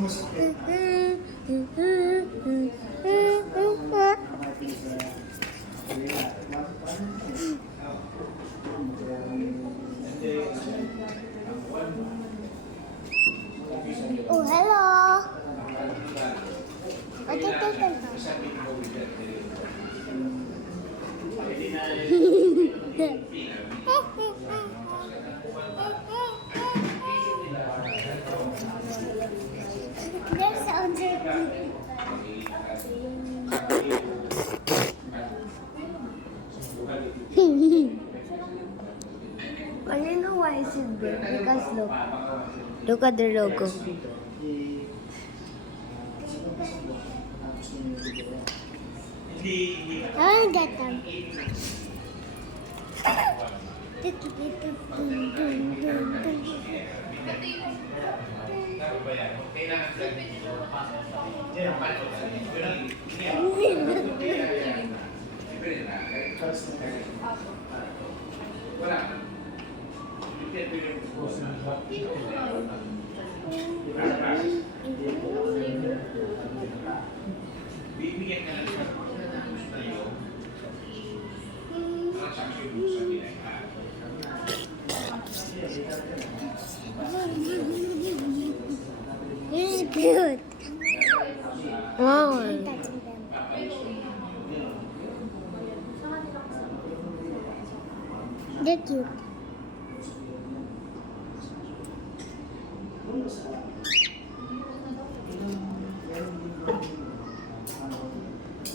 Oh, hello. What did they think Their sounds are well, you know why is it good? Because look at the logo. I get them. Bibigyan ka lang siya ng tayo. Transaction mo sa nila. This is good. Wow. They're cute.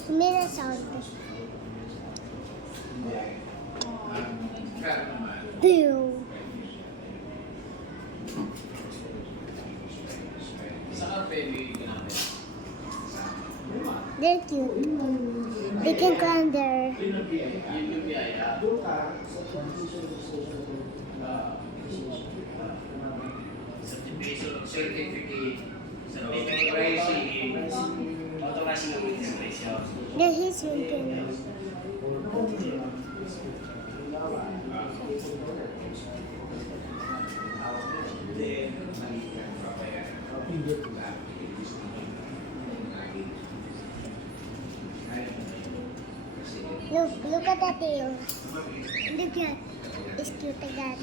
Made a sound. Pew. They're cute. They can climb there. They're his swimming. Look at that tail. Look at it's cute like that.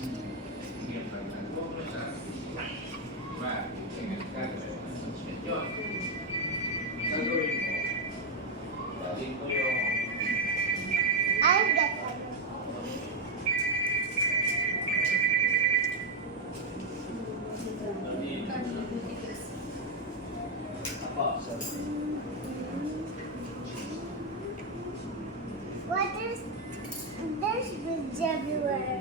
I've got one. What is there's bridge everywhere.